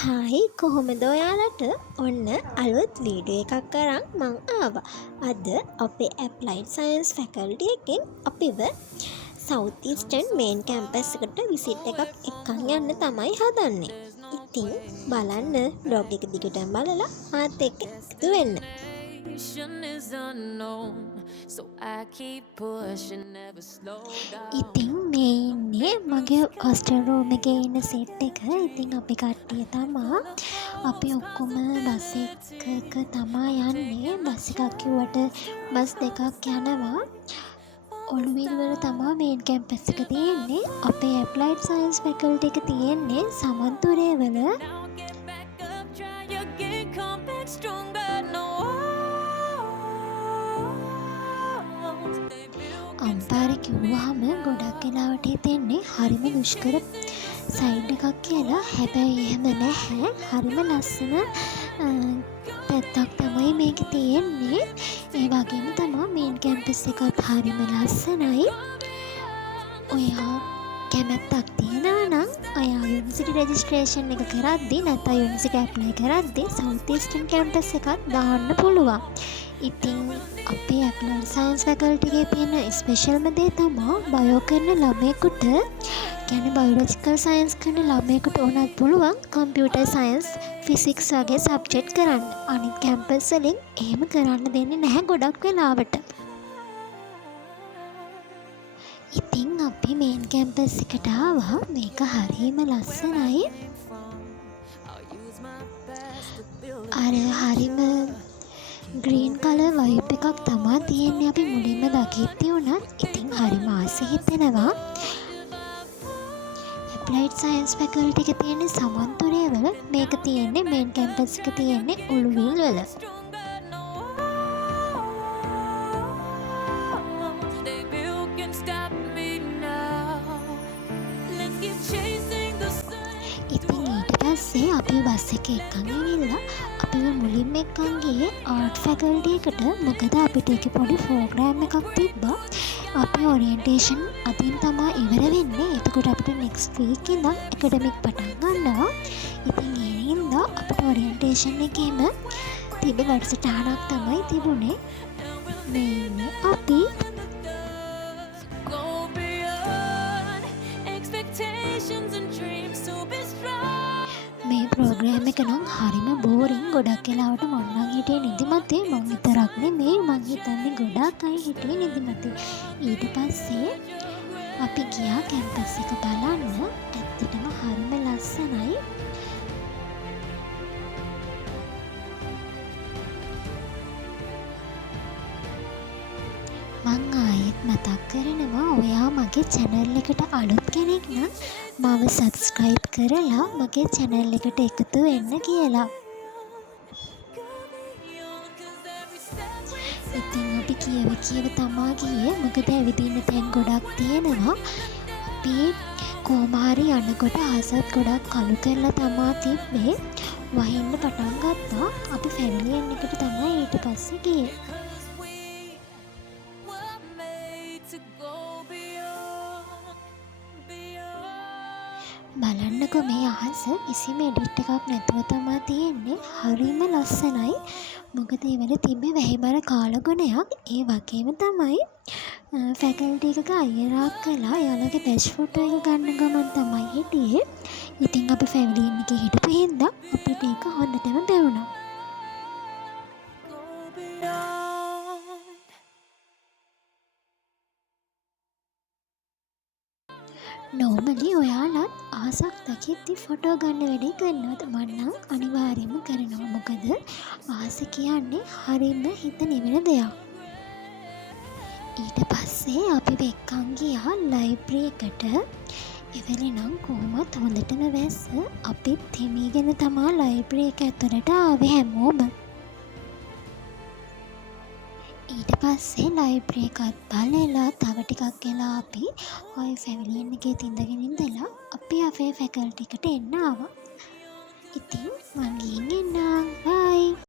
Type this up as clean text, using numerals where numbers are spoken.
Hi කොහොමද ඔයාලට ඔන්න අලුත් වීඩියෝ එකක් අරන් මං ආවා. අද අපේ ඇප්ලයිඩ් සයන්ස් ෆැකල්ටි එකෙන් අපිව සවුත් ඊස්ටර්න් මේන් කැම්පස් එකට විසිට් එකක් එක්කන් යන්න තමයි හදන්නේ. ඉතින් බලන්න බ්ලොග් එක දිගටම බලලා මාත් එක්ක එකතු වෙන්න. ඉතින් මේ ඉන්නේ මගේ හොස්ටල් රූම් එකේ ඉන්න සෙට් එක. ඉතින් අපි කට්ටිය තමා අපි ඔක්කොම බස් එකක තමා යන්නේ. බස් එකක් කිව්වට බස් දෙකක් යනවා. ඔළුවිල් වල තමා මේන් කැම්පස් එක තියෙන්නේ. අපේ ඇප්ලයිඩ් සයන්ස් ෆැකල්ටි එක තියෙන්නේ සමන්තුරේ වල. අම්පාර කිව්වහම ගොඩක් වෙලාවට හිතෙන්නේ හරිම දුෂ්කර සයිඩ් එකක් කියලා. හැබැයි එහෙම නැහැ. හරිම ලස්සන පැත්තක් තමයි මේක තියෙන්නේ. ඒ වගේම තමයි මේන් කැම්පස් එකත් හරිම ලස්සනයි. ඔයා කැමැත්තක් තියෙනවා නම් ඔයා යුනිවර්සිටි රෙජිස්ට්‍රේෂන් එක කරද්දී නැත්නම් යුනිවර්සිටි ඇප්ලයි කරද්දී සවුත් ඊස්ටර්න් කැම්පස් එකක් දාන්න පුළුවන්. ඉතින් අපේ ඇප්ලයිඩ් සයන්ස් ෆැකල්ටි එකේ තියෙන ස්පෙෂල්ම දේ තමයි බයෝ කරන ළමයෙකුට, කියන්නේ බයොලොජිකල් සයන්ස් කරන ළමයෙකුට උනත් පුළුවන් කම්පියුටර් සයන්ස්, ෆිසික්ස් වගේ සබ්ජෙක්ට් කරන්න. අනිත් කැම්පස් වලින් එහෙම කරන්න දෙන්නේ නැහැ ගොඩක් වෙලාවට. ඉතින් අපි මේන් කැම්පස් එකට ආවා. මේක හරිම ලස්සනයි. අර හරිම ග්‍රීන් කලර් වයිබ් එකක් තමා තියෙන්නේ. අපි මුලින්ම දකිද්දී උනත් ඉතින් හරිම ආසෙ හිතෙනවා. ඇප්ලයිඩ් සයන්ස් ෆැකල්ටි එක තියෙන්නේ සමන්තුරේ වල. මේක තියෙන්නේ මේන් කැම්පස් එක තියෙන්නේ උළුවිල් වල. ඉතින් ඊට පස්සේ අපි බස් එකේ එක්කන් ගිහිල්ලා අපිව මුලින්ම එක්කන් ගියේ ආර්ට් ෆැකල්ටි එකට. මොකද අපිට ඒකේ පොඩි ප්‍රෝග්‍රෑම් එකක් තිබ්බා. අපේ ඔරියන්ටේෂන් අදින් තමයි ඉවර වෙන්නේ. එතකොට අපිට නෙක්ස්ට් වීක් ඉඳන් ඇකඩමික් පටන් ගන්නවා. ඉතින් ඒ හින්දා අපිට ඔරියන්ටේෂන් එකේම තිබ්බ වැඩසටහනක් තමයි තිබුණේ. මේ ඉන්නේ අපි. මේ ප්‍රෝග්‍රෑම් එක නම් හරිම බෝරින්. ගොඩක් වෙලාවට මං නම් හිටියේ නිදිමතේ. මං විතරක් නෙමෙයි, මං හිතන්නේ ගොඩක් අය හිටියේ නිදිමතේ. ඊට පස්සේ අපි ගියා කැම්පස් එක බලන්න. ඇත්තටම හරිම ලස්සනයි. මං ආයෙත් මතක් කරනවා, ඔයා මගේ channel එකට අලුත් කෙනෙක් නම් මාව subscribe කරලා මගේ channel එකට එකතු වෙන්න කියලා. ඉතින් අපි කියව තමා ගියේ. මොකද ඇවිදින්න තැන් ගොඩක් තියෙනවා. අපි කොහොම හරි යනකොට ආසත් ගොඩක් කළු කරලා තමා තිබ්බේ. වහින්න පටන් ගත්තා. අපි ෆැමිලියන් එකට තමයි ඊට පස්සේ ගියේ. බලන්නකෝ මේ අහස කිසිම එඩිට් එකක් නැතුව තමා තියෙන්නේ. හරිම ලස්සනයි. මොකද ඒ වල තිබ්බේ වැහිබර කාලගුණයක්. ඒ වගේම තමයි ෆැකල්ටි එකක අයියරාක් කළා. එයාලගේ බැච් ෆොටෝ එක ගන්න ගමන් තමයි හිටියේ. ඉතින් අපි ෆැමිලියන් එකේ හිටපු හින්දා අපිට ඒක හොඳටම දැනුණා. නෝමලි ඔයාලත් ආසක් දකිද්දි ෆොටෝ ගන්න වැඩේ කරනවද? මං නම් අනිවාර්යයෙන්ම කරනවා. මොකද ආස කියන්නේ හරිම හිත නිවෙන දෙයක්. ඊට පස්සේ අපි එක්කන් ගියා ලයිබ්‍රරි එකට. එවෙලේ නම් කොහොමත් හොඳටම වැස්ස. අපිත් හිමීගෙන තමා ලයිබ්‍රරි එක ඇතුළට ආවේ හැමෝම. ඊට පස්සේ ලයිබ්‍රරි එකත් බලලා තව ටිකක් වෙලා අපි ඔය ෆැමිලියන් එකේ ඉඳගෙන ඉඳලා අපි අපේ ෆැකල්ටි එකට එන්න ආවා. ඉතින් මං ගිහින් එන්නම්. බයි.